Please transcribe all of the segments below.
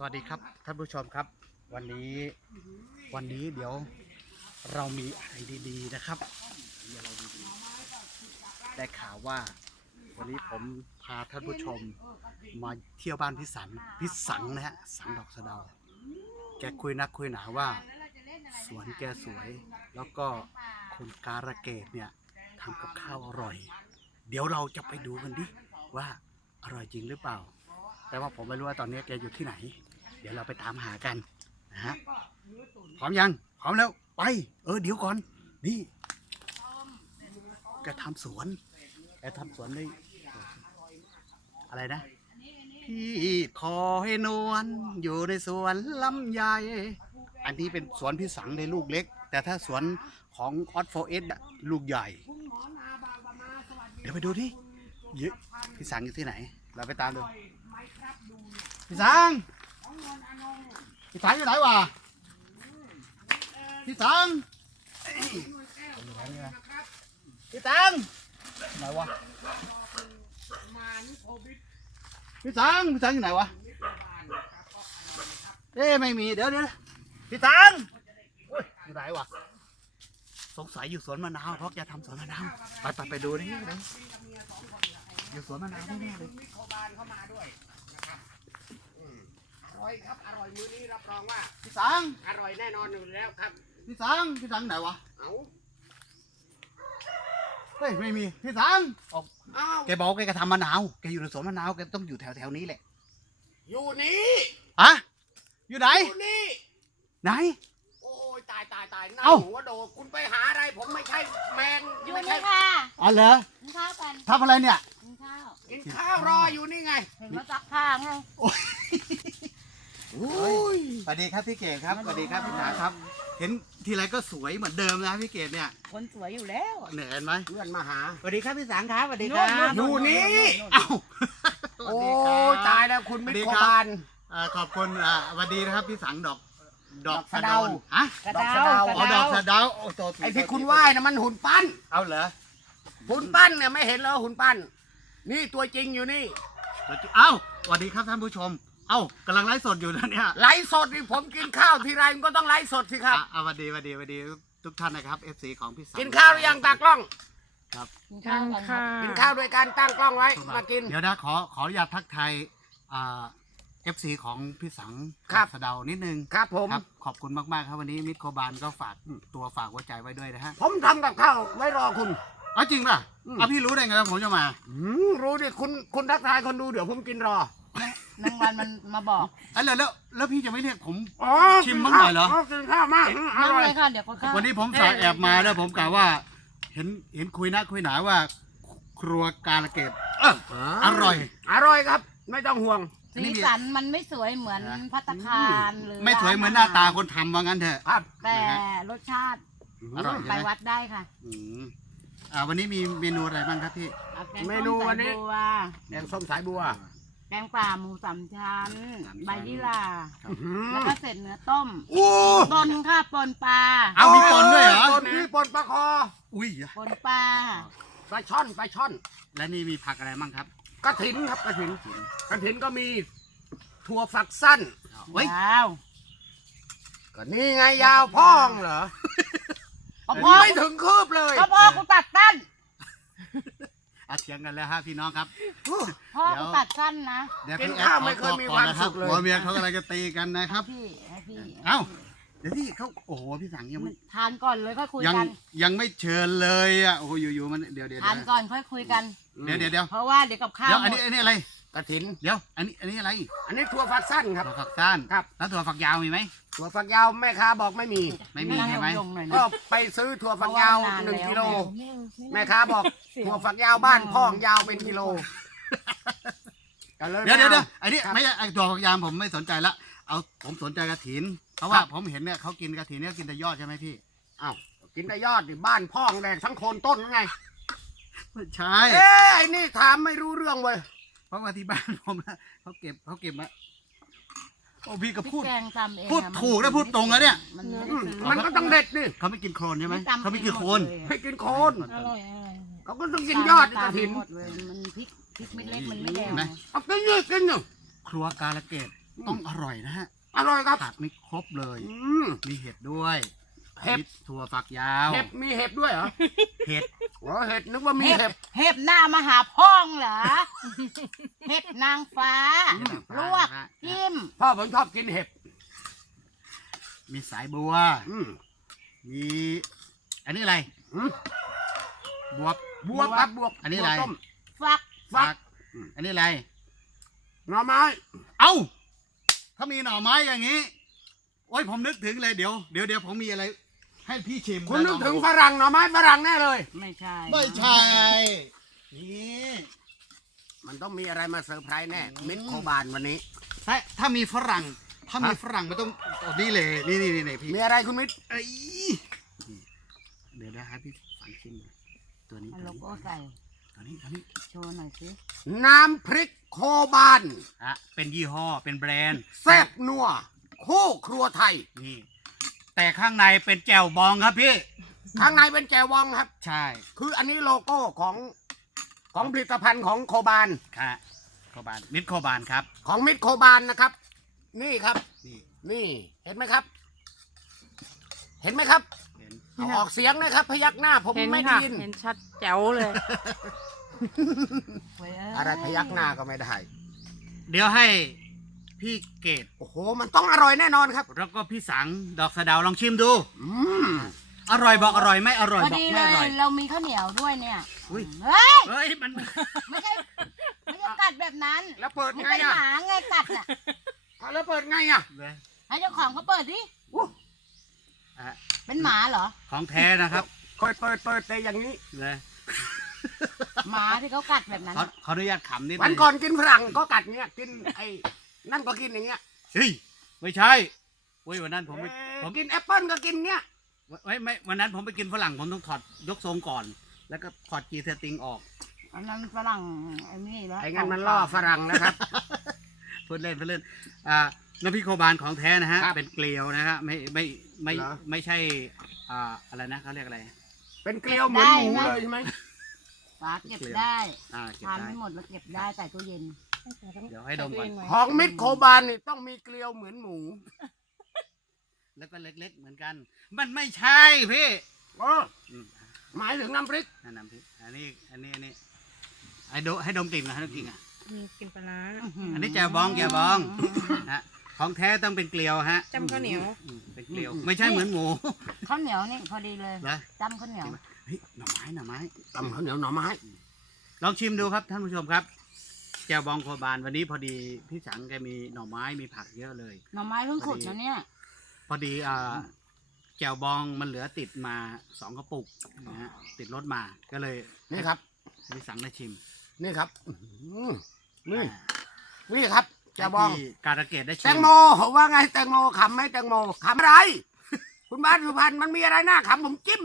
วัสดีครับท่านผู้ชมครับวันนี้เดี๋ยวเรามีอะไรดีๆนะครับได้ข่าวว่าวันนี้ผมพาท่านผู้ชมมาเที่ยวบ้านพี่สังนะฮะสังดอกสะเดาแกคุยนักคุยหนาว่าสวนแกสวยแล้วก็คนการะเกดเนี่ยทำกับข้าวอร่อยเดี๋ยวเราจะไปดูกันดิว่าอร่อยจริงหรือเปล่าแต่ว่าผมไม่รู้ว่าตอนนี้แกอยู่ที่ไหนเดี๋ยวเราไปตามหากันนะฮะพร้อมยังพร้อมแล้วไปเดี๋ยวก่อนนี่แกทำสวนได้อะไรนะพี่ขอให้นวลอยู่ในสวนลำไยอันนี้เป็นสวนพี่สังในลูกเล็กแต่ถ้าสวนของออสโฟเอสลูกใหญ่เดี๋ยวไปดูที่พี่สังอยู่ที่ไหนเราไปตามดูพี่สังอยู่ไหนวะพี่สังไหนวะพี่สังอยู่ไหนวะไม่มีเดี๋ยวพี่สังอยู่ไหนวะสงสัยอยู่สวนมะนาวเพราะแกทำสวนมะนาวไปดูนี่เลยอยู่สวนมะนาวแน่เลยอร่อยครับอร่อยมื้อนี้รับรองว่าพี่สังอร่อยแน่นอนอยู่แล้วครับพี่สังไหนวะไม่มีพี่สังแกบอกแกทำมะนาวแกอยู่ในสวนมะนาวแกต้องอยู่แถวนี้แหละอยู่นี่อยู่ไหนไหนโอ้ยตายน่าหัวโดคุณไปหาอะไรผมไม่ใช่แมงอยู่นี่ค่ะเหรอกินข้าวกันทำอะไรเนี่ยกินข้าวรออยู่นี่ไงเห็นว่าซักผ้าไงสวัสดีครับพี่เกศครับสวัสดีครับพี่จ๋าครับเห็นทีไรก็สวยเหมือนเดิมนะพี่เกศเนี่ยคนสวยอยู่แล้วเห็นไหมเพื่อนมาหาสวัสดีครับพี่สังครับสวัสดีครับอยู่นี่โอ้ตายแล้วคุณไม่โคบานขอบคุณสวัสดีนะครับพี่สังดอกสะเดาดอกสะเดาดอกสะเดาไอ้ที่คุณไหว้นะมันหุ่นปั้นเอาเหรอหุ่นปั้นเนี่ยไม่เห็นแล้วหุ่นปั้นนี่ตัวจริงอยู่นี่สวัสดีครับท่านผู้ชมกำลังไลฟ์สดอยู่นะเนี่ยไลฟ์สดนี่ผมกินข้าวทีไรมันก็ต้องไลฟ์สดสิครับสวัสดีทุกท่านนะครับ FC ของพี่สังกินข้าวหรือยังตากล้องครับกินข้าวโดยการตั้งกล้องไว้มากินเดี๋ยวนะขออนุญาตทักทายFC ของพี่สังสะเดานิดนึงครับผมขอบคุณมากๆครับวันนี้มิตรโคบานก็ฝากหัวใจไว้ด้วยนะฮะผมทำกับข้าวไว้รอคุณจริงป่ะพี่รู้ได้ไงว่าผมจะมารู้ดิคุณทักทายคนดูเดี๋ยวผมกินรอนางวันมันมาบอกแล้วพี่จะไม่เรียกผมชิมบ้างหน่อยเหรอกินข้าวมากนั่งเลยค่ะเดี๋ยววันนี้ผมสายแอบมาแล้วผมกล่าวว่าเห็นคุยหนาว่าครัวการะเกดอร่อยครับไม่ต้องห่วงสีสันมันไม่สวยเหมือนภัตตาคารหรือไม่สวยเหมือนหน้าตาคนทำว่างั้นเถอะแต่รสชาติไปวัดได้ค่ะวันนี้มีเมนูอะไรบ้างครับพี่เมนูวันนี้แกงส้มสายบัวแกงป่าหมูสามชั้นใบยี่หร่าแล้วก็เสร็จเนื้อต้มปนค่ะปนปลามีปนด้วยเหรอมีปนปลาคอปนปลาปลาช่อนและนี่มีผักอะไรบ้างครับกระถินครับกระถินก็มีถั่วฝักสั้นยาวก็นี่ไงยาวพ่องเหรอไม่ถึงคืบเลยก็พ่อกูตัดสั้นเถียงกันแล้วฮะพี่น้องครับพ่อกูตัดสั้นนะกินข้าวไม่เคยมีความสุขเลยหัวเมียเขากำลังจะตีกันนะครับพี่เดี๋ยวพี่เขาพี่สังยังไม่ทานก่อนเลยค่อยคุยกันยังไม่เชิญเลยอยู่มันเดี๋ยวทานก่อนค่อยคุยกันเดี๋ยวเพราะว่าเดี๋ยวกับข้าวอันนี้อะไรกระถินเดี๋ยวอันนี้อะไรอันนี้ถั่วฝักสั้นครับถั่วฝักสั้นครับแล้วถั่วฝักยาวมีไหมถั่วฝักยาวแม่ค้าบอกไม่มีใช่ไหมก็ไปซื้อถั่วฝักยาว1 กิโลแม่ค้าบอกถั่วฝักยาวบ้านพ่องยาวเป็นกิโลเดี๋ยวอันนี้ไม่ไอถั่วฝักยาวผมไม่สนใจละผมสนใจกระถินเพราะว่าผมเห็นเนี่ยเขากินกระถินเนี่ยกินแต่ยอดใช่ไหมพี่กินแต่ยอดดิบ้านพ่องแดงทั้งโคนต้นไงใช่ไอ้นี่ถามไม่รู้เรื่องเว้ยเพราะว่าที่บ้านผมนะเขาเก็บมาพี่ก็พูดถูกแล้วพูดตรงแล้วเนี่ยมันก็ต้องเด็ดดิเขาไม่กินโคลนใช่ไหมเขาไม่กินโคลนเขาก็ต้องกินยอดกระถินมันพริกเม็ดเล็กมันไม่แดงเอากินอยู่ครัวการะเกดต้องอร่อยนะฮะอร่อยครับผักนี่ครบเลยอืมมีเห็ดด้วยเห็ดมีถั่วฝักยาวเห็ดมีเห็ดด้วยเหรอเห็ดอ๋อเห็ดนึกว่ามีเห็ดเห็บหน้ามาหาพ่องเหรอ เห็ดนางฟ้า ลวกจิ้มพ่อผมชอบกินเห็ดมีสายบัวอืมมีอันนี้อะไรอืมบวบบวบครับบวบอันนี้อะไรบวบต้มฟักฟักอันนี้อะไรหน่อไม้เอ้า ถ้ามีหน่อไม้อย่างนี้ โอ้ยผมนึกถึงเลยเดี๋ยวผมมีอะไร ให้พี่ชิมคุณนึกลอถึงดูฝรั่งหน่อไม้ฝรั่งแน่เลยไม่ใช่ไม่ใช่ นี่มันต้องมีอะไรมาเซอร์ไพรส์แน่มิตรโคบานวันนี้ถ้ามีฝรั่ง ถ้ามีฝรั่งมันต้องนี่เลยนี่พี่มีอะไรคุณมิตรเอ้ยเดี๋ยวนะครับพี่ฝันชิมหน่อยตัวนี้เอาโลโก้ใส่ตัวนี้โชว์หน่อยสิน้ำพริกโคบานอ่ะเป็นยี่ห้อเป็นแบรนด์แซ่บนัวคู่ครัวไทยนี่ แต่ข้างในเป็นแจ่วบองครับพี่ข้างในเป็นแจวองครับใช่คืออันนี้โลโก้ของผลิตภัณฑ์ของโคบานค่ะโคบานมิตรโคบานครับของมิตรโคบานนะครับ นี่ครับนี่นี่เห็นไหมครับ เห็นไหมครับเห็นเอาออกเสียงนะครับ พยักหน้าผมเห็นไม่ได้ค่ะยินเห็นชัดแจ๋วเลยอะไรพยักหน้าก็ไม่ได้เดี๋ยวให้พี่เกดโอ้โห มันต้องอร่อยแน่นอนครับแล้วก็พี่สังดอกสะเดาวลองชิมดูอืมอร่อยบอกอร่อยไม่อร่อยพอบอกดีเลไม่อร่อยย เรามีข้าวเหนียวด้วยเนี่ยอุ้ยเฮ้ยเฮ้ยมันไม่ใช่กัดแบบนั้นแล้วเปิดมันไงเป็นอ่ะหมาไงกัดอ่ะแล้วเปิดไงอ่ะเลยให้เจ้าของเขาเปิดดิอ่ะเป็นหมาเหรอของแท้นะครับเปิดแต่อย่างนี้เลยหมาที่เขากัดแบบนั้นขออนุญาตขำนิดนึงวันก่อนกินฝรั่งก็กัดเงี้ย กินไอ้นั่นก็กินอย่างเงี้ยเฮ้ยไม่ใช่เว้ยวันนั้นผมไปผมกินแอปเปิ้ลก็กินเงี้ยไม่วันนั้นผมไปกินฝรั่งผมต้องถอดยกทรงก่อน แล้วก็ถอดจีเทติงออกอันนั้นฝรั่งไอ้นี่แล้วไอ้งั้นมันล่อฝรั่งนะครับพูดเล่นน้ำพริกโคบานของแท้นะฮะครับเป็นเกลียวนะฮะไม่เหรอไม่ใช่อะไรนะเขาเรียกอะไรเป็นเกลียวเหมือนหมูเลยใช่ไหมฝาเก็บได้เก็บทานได้ไม่หมดแล้วเก็บได้ใส่ตู้เย็นเดี๋ยวให้ดมก่อนของมิตรโคบานนี่ต้องมีเกลียวเหมือนหมูแล้วก็เล็กๆเหมือนกัน มันไม่ใช่พี่อ๋ออืมหมายถึงน้ำพริกน้ำพริกอันนี้ให้ดมกลิ่นนะให้ดมกลิ่นอ่ะมีกินปลาร้าอันนี้แจวบองนะของแท้ต้องเป็นเกลียวฮะจำข้าวเหนียวเป็นเกลียวไม่ใช่เหมือนหมูข้าวเหนียวนี่พอดีเลยนะจำข้าวเหนียวเฮ้ยหน่อไม้ตำข้าวเหนียวหน่อไม้ลองชิมดูครับท่านผู้ชมครับแจวบองโคบานวันนี้พอดีพี่สังแกมีหน่อไม้มีผักเยอะเลยหน่อไม้เพิ่งขุดนะเนี่ยพอดีแจวบองมันเหลือติดมา2 กระปุกนะฮะติดรถมาก็เลยนี่ครับให้พี่สังได้ชิมนี่ครับอื้อหือนี่ครับจะบองให้พี่การะเกดได้ชิมแตงโมว่าไงแตงโมขำไหมแตงโมขำอะไร คุณบ้านสุพรรณมันมีอะไรน่าขำผมจิ้ม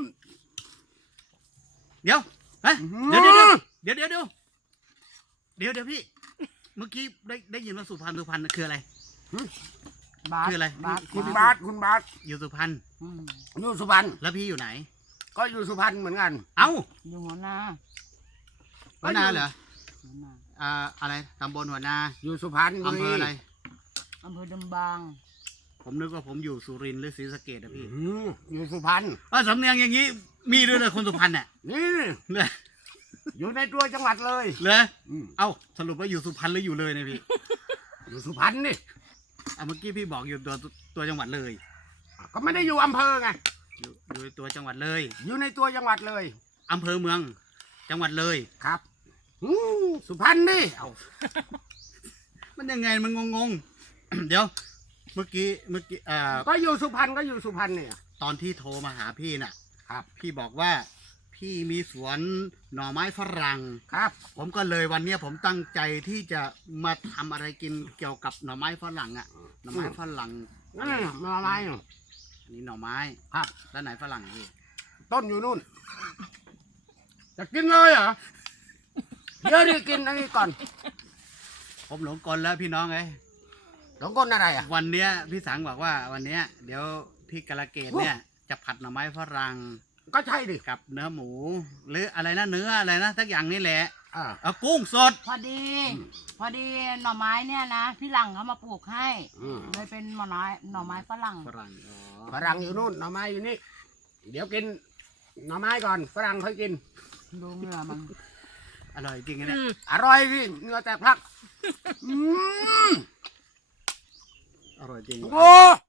เดี๋ยวเฮ้ยอื้อหือเดี๋ยวพี่ เมื่อกี้ได้ยินว่าสุพรรณคืออะไรบาสคืออะไรบาสคุณบาสคุณบาสอยู่สุพรรณอืมอยู่สุพรรณแล้วพี่อยู่ไหนก็อยู่สุพรรณเหมือนกันเอ้าอยู่หัวนาหัวนาเหรอหัวนาอะไรตำบลหัวนาอยู่สุพรรณบุอำเภรีออะไรอำเภอดำบางผมนึกว่าผมอยู่สุรินทร์หรือศรีสะเกษอะพี่อยู่สุพรรณสำเนียงอย่างนี้มีด้วยเลยคนสุพรรณเนี่ยนี่เลยอยู่ในตัวจังหวัดเลยเลยอืมเอ้าสรุปว่าอยู่สุพรรณหรืออยู่เลยเนี่ยพี่อยู่สุพรรณนี่เมื่อกี้พี่บอกอยู่ตัวจังหวัดเลยก็ไม่ได้อยู่อำเภอไงอยู่ตัวจังหวัดเลยอยู่ในตัวจังหวัดเลยอำเภอเมือง จังหวัดเลยครับสุพรรณนี่เอ้า มันยังไงมันงงๆ เดี๋ยว เมื่อกี้ก็อยู่สุพรรณก็อยู่สุพรรณเนี่ยตอนที่โทรมาหาพี่น่ะครับพี่บอกว่าพี่มีสวนหน่อไม้ฝรั่งครับผมก็เลยวันเนี้ยผมตั้งใจที่จะมาทำอะไรกินเกี่ยวกับหน่อไม้ฝรั่งอ่ะ หน่อไม้ฝรั่งนั่นน่ะมาอะไรอ่ะอันนี้หน่อไม้ครับแล้วไหนฝรั่งพี่ต้นอยู่นู่น จะกินเลยเหรอเดี๋ยวดิกินอันนี้ก่อนผมหลงกลแล้วพี่น้องเอ้ยหลงก้นอะไรอ่ะวันเนี้ยพี่สังบอกว่าวันเนี้ยเดี๋ยวพี่กาลเกตเนี่ยจะผัดหน่อไม้ฝรั่งก็ใช่ดิกับเนื้อหมู หรืออะไรนะเนื้ออะไรนะสักอย่างนี่แหละอ่าเอากุ้งสดพอดี พอดีหน่อไม้เนี่ยนะพี่หลังเขามาปลูกให้อืมเลยเป็นหน่อไม้ฝรั่งฝรั่งอ๋อฝรั่งอยู่นู่นหน่อไม้อยู่นี่ เดี๋ยวกินหน่อไม้ก่อนฝรั่งค่อยกินดูเหงื่อมันอร่อยจริงนะเนี่ยอร่อยดิเหงื่อแตกพลักอืมอร่อยจริงโอ้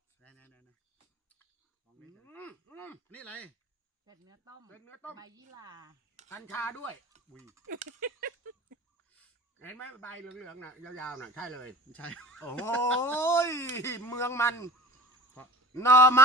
นี่อะไรเสร็จเนื้อต้มเป็นเนื้อต้มใบยี่หร่ากัญชาด้วยอุ้ยเห็นไหมใบเหลืองๆน่ะยาวๆน่ะใช่เลยไม่ใช่โอ้ยเมืองมันเพราะหน่อไม้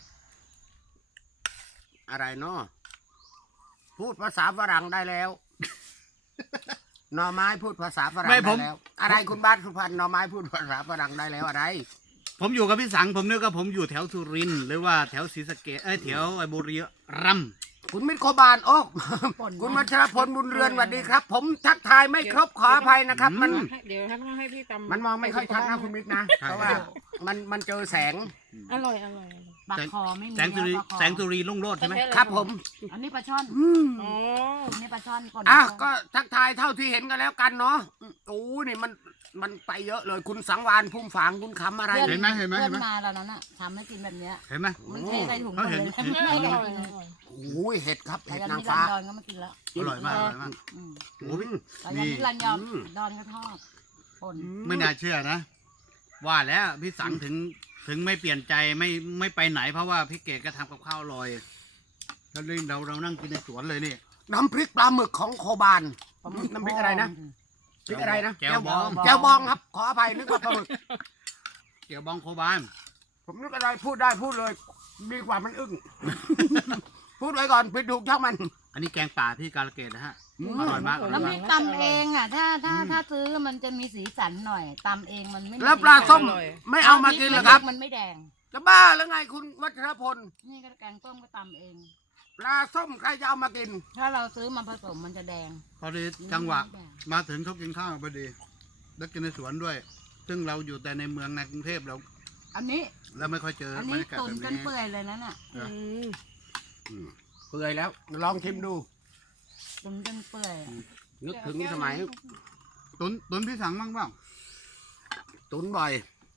อะไรเนาะพูดภาษาฝรั่งได้แล้ว หน่อไม้พูดภาษาฝรั่งได้แล้ว อะไรคุณบ้านสุพรรณหน่อไม้พูดภาษาฝรั่งได้แล้วอะไรผมอยู่กับพี่สังผมนึกว่าผมอยู่แถวสุรินทร์หรือว่าแถวศรีสะเกษแถวบุรีรัมย์คุณมิตรโคบานโอ้คุณวัชรพลบุญเรือนสวัสดีครับ ผมทักทายไม่ครบขออภัยนะครับ มันเดี๋ยวต้องให้พี่ตำมันมองไม่ค่อยชัดนะคุณมิตรนะ เพราะว่ามันเจอแสงอร่อยอร่อยปลาคอไม่มีแสงสุรีปลาคอแสงสุรีรุ่งโรจน์ใช่ไหมครับผมอันนี้ปลาช่อนอ๋ออันนี้ปลาช่อนก่อนอ่ะก็ทักทายเท่าที่เห็นกันแล้วกันเนาะโอ้นี่มันไปเยอะเลยคุณสังวานพุ่มฝางคุณคำอะไรพื่อเห็นไหมเห็นไหมเพื่เห็อนนไหมมาแล้วนั้นอ่ะทำให้กินแบบเนี้ยเห็นไหมมันเทใส่ถุงหมเขาดเห็เลนยเห็นไม่อให้ร่กัอน ยกินอร่อยโอ้ยเห็ดครับแต่เห็ดยันนางนิรัฟ้านดอนก็มากินแล้วอร่อยมากอร่อยมากอืมโอ้ยแต่ยันนิรันดอนดอนก็ทอดป่นไม่น่าเชื่อนะ ว่าแล้วพี่สังถึงไม่เปลี่ยนใจไม่ไปไหนเพราะว่าพี่เกดก็ทำกับข้าวอร่อยแล้วเรานั่งกินในสวนเลยนี่น้ำพริกปลาหมึกของโคบาน น้ำพริกอะไรนะ พริกอะไรนะแจ่วบองแจ่วบองครับ ขออภัยนึกว่าปลาหมึกเกี่ยวบองโคบานผมนึกอะไรพูดได้พูดเลย ดีกว่ามันอึ้ง พูดไว้ก่อนผิดถูกช่างมันอันนี้แกงป่าที่กาลเกตนะฮะอร่อยมากอร่อยน้ำพมาริกกตำเองอ่ะถ้าซื้อมันจะมีสีสันหน่อยตำเองมันไม่มีแล้วปลาส้มไม่เอามากินเหรอครับมันไม่แดงจะบ้าแล้วไงคุณวัชรพลนี่ก็แกงต้มก็ตำเองปลาส้มใครจะเอามากินถ้าเราซื้อมาผสมมันจะแดงพอดีจังหวะมาถึงเขากินข้าวพอดีแล้วกินในสวนด้วย ซึ่งเราอยู่แต่ในเมืองในกรุงเทพเราอันนี้เราไม่ค่อยเจออันบรนี้รยากาศตุ๋นแบบจนนี้เปื่อยเลยนั่นน่ะอืมเปื่อยแล้ว ลองชิมดูตุ๋นจนเปื่อยนึกถึงสมัยตุนพี่สังบ้างเปล่าตุนบ่อย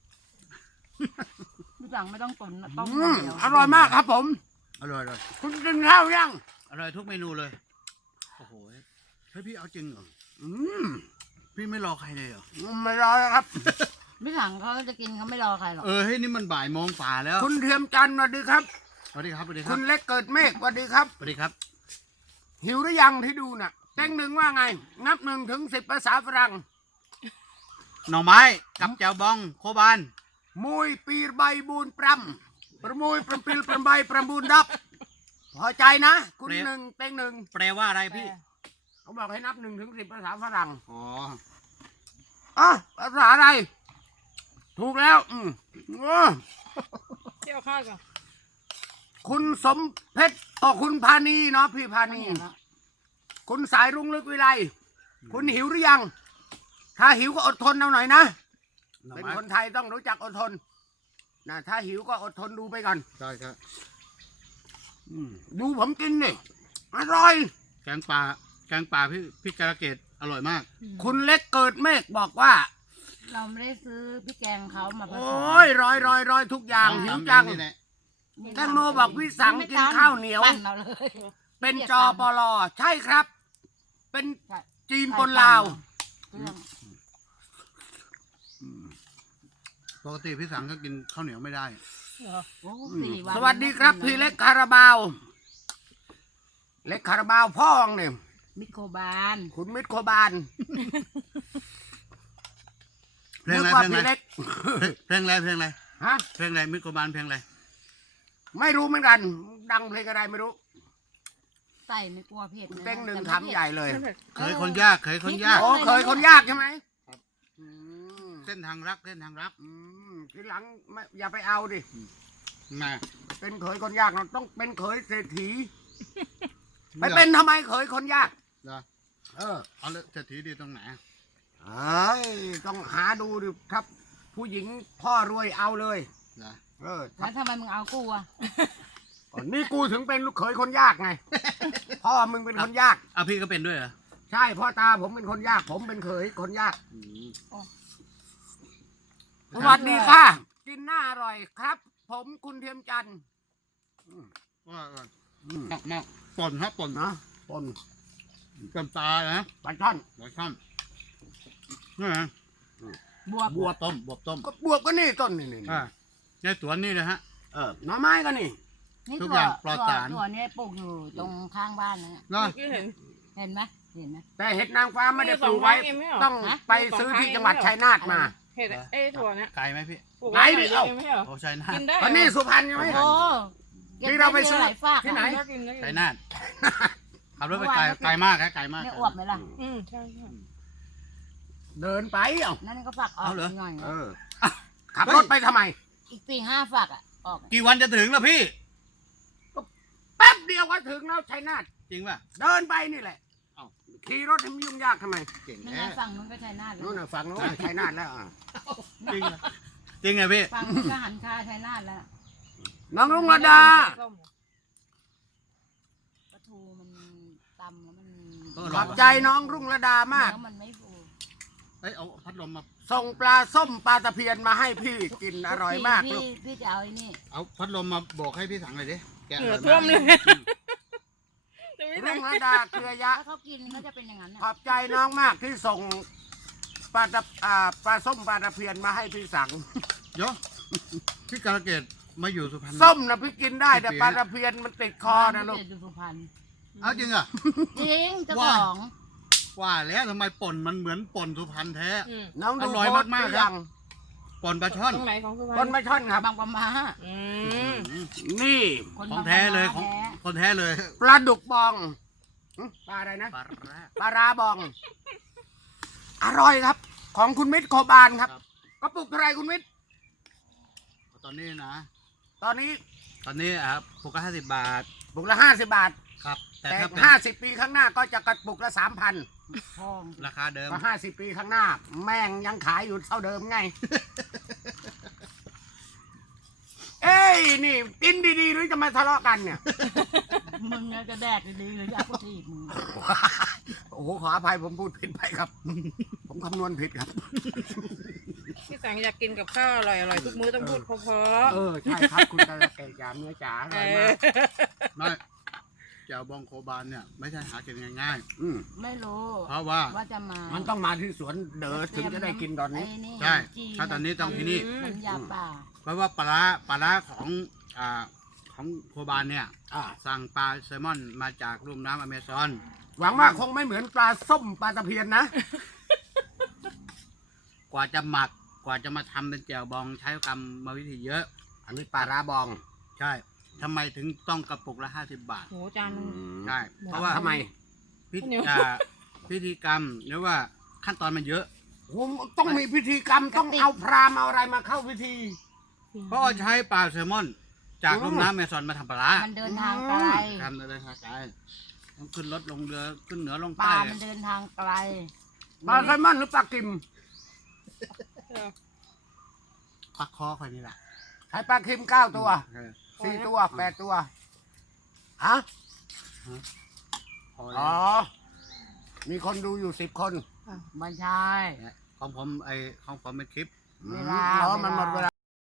พี่สั่งไม่ต้องตุ๋นต้มอืมเดียวอร่อยมากครับผมอร่อยเลยคุณกินข้าวยังอร่อยทุกเมนูเลยโอ้โหเฮ้ยพี่เอาจริงเหรออืมพี่ไม่รอใครเลยเหรอไม่รอแล้วครับพี่สั่งเขาจะกินเขาไม่รอใครหรอกเเฮ้ยนี่มันบ่ายโมงฝ่าแล้วคุณเทียมจันทร์สวัสดีครับสวัสดีครับสวัสดีคคุรับณเล็กเกิดเมฆสวัสดีครับสวัสดีครับหิวหรือยังที่ดูน่ะเต็งหนึ่งว่าไง นับ1 ถึง 10ภาษาฝรั่งหน่อไม้กับแจ่วบองโคบานมุยปีใบบูนปรำประมุยประปิลประใบประบูนดับ พอใจนะ คุณหนึ่งเต็งหนึ่งแปลว่าอะไรพี่เขาบอกให้นับ1 ถึง 10ภาษาฝรั่งอ๋ออ่ะภาษาอะไร ถูกแล้วอ้อเที่ยวข้าวก่อนคุณสมเพชรคุณพานีเนาะพี่พานี คุณสายรุ่งลึกวิไล คุณหิวหรือยัง ถ้าหิวก็อดทนเอาหน่อยนะหน่อเป็นไม้คนไทยต้องรู้จักอดทนนะถ้าหิวก็อดทนดูไปก่อนใช่ครับดูผมกินนี่อร่อยแกงป่าพี่กาลเกตอร่อยมากคุณเล็กเกิดเมฆบอกว่าเราไม่ได้ซื้อพี่แกงเขามาผสโอ้มยร้อยทุกอย่างหิวจังนี่แหละแตงโมบอกพี่สังกินข้าวเหนียวปั่นเอาเลยเป็นจอปลอใช่ครับ เป็นจีนปนลาวเครื่องปกติพี่สังก็กินข้าวเหนียวไม่ได้เหรอโอ้4 วันสวัสดีครับ พี่เล็กคาราบาว เล็กคาราบาวพ่องเนี่ยมิโครบานคุณมิตรโคบานเพลงนึอะไรกว่าเพลงพี่อะไรเล็กเพลงอะไรเพลงอะไรฮะเพลงอะไรมิตรโกบานเพลงอะไรไม่รู้เหมือนกัน ดังเพลงอะไรไม่รู้ใส่ไม่กลัวเผ็ดนะเต้งหนึ่งแต่ทำใหญ่เลยเคยคนยากเคยคนยากโอ้เคยคนยากใช่ไหมครับอืมเส้นทางรักเส้นทางรักทีหลังไม่อย่าไปเอาดิมาเป็นเขยคนยากเราต้องเป็นเขยเศรษฐีไปเป็นทำไมเขยคนยากเหรอเออเอาเลยเศรษฐีดีตรงไหนเอ้ยต้องหาดูดิครับ ผู้หญิงพ่อรวยเอาเลยเหรอเออแล้วทำไมมึงเอากูอ่ะนี่กูถึงเป็นลูกเขยคนยากไง พ่อมึงเป็นคนยากอ่ะพี่ก็เป็นด้วยเหรอใช่พ่อตาผมเป็นคนยาก ผมเป็นเขยคนยากอืมสวัสดีค่ะ กินหน้าอร่อยครับ ผมคุณเทียมจันทร์ว่ามากมากป่นครับป่นนะปนเต็มตานะปลาช่อนหลายข้ามนี่นะบวบบวบต้มบวบต้มก็บวกก็นี่ต้นนี่อ่าในสวนนี่เลยฮะหน่อไม้ก็นี่นี่ทุกถั่อวย่างปลอดสารถั่วเนี่ยปลูกอยู่ตรงข้างบ้านนะเนาะเมื่อกี้เห็นเห็นไหมเห็นไหมแต่เห็ดนางฟ้าไม่ได้ปลูกไว้มีสองครั้งเองไม่เหรอต้องไปซื้อที่จังหวัดชัยนาทมาเห็ดเอ้ยถั่วเนี่ยไกลไหมพี่ปลูกไหนไว้ดิเดียวเอ้าไม่ใช่เหรอโอ้ชัยนาทกินได้อันนี้สุพรรณใช่ไหมโอ้ที่เราไปซื้อหลายฝากที่ไหนได้กินได้กิชัยนนาทขับรถไปไกลไกลมากครับไกลมากเนี่ยอวบไหมล่ะใช่ใช่เดินไปเอ้านั่นก็ฝากออกหน่อยขับรถไปทำไมอีก4-5ฝากอ่ะออกกี่วันจะถึงแล้วพี่แป๊บเดียวก็ถึงแล้วชัยนาทจริงป่ะเดินไปนี่แหละเอ้าขี่รถให้มันยุ่งยากทำไมเก่งไม่แท้งั้นฝั่งนู้นก็ใช้นาทแล้วนู่นน่ะฝั่งโน้นชัยนาทแล้วอ่ะจริงเหรอจริงไงพี่ฝั่งนู้นก็หันคาใช้นาทแล้วน้องลุงระดาส้มเหรอปลาทูมันตำแล้วมันขอบใจน้องรุ่งระดามากเนื้อมันไม่ฟูเอ้ยเอาพัดลมมาส่งปลาส้มปลาตะเพียนมาให้พี่กินอร่อยมากลูกพี่จะเอาไอ้นี่เอาพัดลมมาโบกให้พี่สั่งเลยดิแกะเหนือร่ท่วอมมากเลยจะไม่รุ่ได้งระดาเครือยะถ้าเขากินเขาจะเป็นอย่างนั้นขอบใจน้องมากที่ส่งปลาส้มปลาตะเพียนมาให้พี่สั่งเดี๋ยวพี่กาลเกตมาอยู่สุพรรณส้มนะพี่กินได้แต่ปลาตะเพียนมันติดคอนะลูกดูสุพรรณเอาจริงอ่ะจริงเจ้าของว่าแล้วทำไมป่นมันเหมือนป่นสุพรรณแท้น้องดูอร่อยโพสต์มากๆหรือครัยับงป่นปลาช่อนตรงไหนของสุพรรณคนไม่ช่อนครับบางประมาอืมนี่คนของบางแท้เลยประของมาแท้คนแท้เลยปลาดุกบองปลาอะไรนะปลาร้าปลาราบอง อร่อยครับ ของคุณมิตรโคบานครับครับก็ปลุกเท่าไหรคุณมิตรตอนนี้นะตอนนี้ตอนนี้ปกละ50 บาทปลุกละ50 บาทครับ แต่แต่ถ้าเป็น 50 ปีข้างหน้าก็จะกระปุกละ 3,000 ทองราคาเดิมก็50 ปีข้างหน้า แม่งยังขายอยู่เท่าเดิมไง เอ้ยนี่กินดีๆหรือจะมาทะเลาะกันเนี่ยมึงเนี่ยจะแดกดีๆหรือจะเอากูถีบมึงโอ้โหขออภัยผมพูดผิดไปครับ ผมคำนวณผิดครับพี่สังอยากกินกับข้าวอร่อยๆทุกมื้อต้องพูดเพราะใช่ครับ คุณกระเกยามเนื้อจ๋าอๆร่อยมากไม่แจ่วบองโคบานเนี่ย ไม่ใช่หากินง่ายอืมไม่รู้ๆ เพราะว่าว่าจะมามันต้องมาที่สวนเดอถึงจะได้กินตอนนี้ไอ้ใช่จีถ้าตอนนี้ต้องที่นี่น้ำยาป่าเพราะว่าปลาร้าของโคบานเนี่ยอ่าสั่งปลาแซลมอนมาจากลุ่มน้ำอเมซอนหวังว่าคงไม่เหมือนปลาส้มปลาตะเพียนนะกว่าจะหมักกว่าจะมาทำเป็นแจ่วบองใช้กรรมวิธีเยอะอันนี้ปลาราบองใช่ทำไมถึงต้องกระปุกละ50 บาทโหจานนึงใช่เพราะว่าทำไมพิข้าวเหนียวพิธีกรรมหรือว่าขั้นตอนมันเยอะผมต้องมีพิธีกรรมต้องเอาพราหมณ์เอาอะไรมาเข้าพิธีเพราะว่าใช้ปลาแซลมอน จากลุ่มน้ำอเมซอนมาทำปลาร้ามันเดินทางไกลทำอะไรทางไกลต้องขึ้นรถลงเรือขึ้นเหนือลงปลาใต้มันเดินทางไกลปลาไซมอนหรือปลากิมปักคอคอยนี่แหละใช้ปลาคิม9 ตัว 4 ตัว 8 ตัวฮะพออ๋แล้อวมีคนดูอยู่10 คนไม่ใช่ของผมของผมเป็นคลิปเวลาอ๋อมันหมดเวลา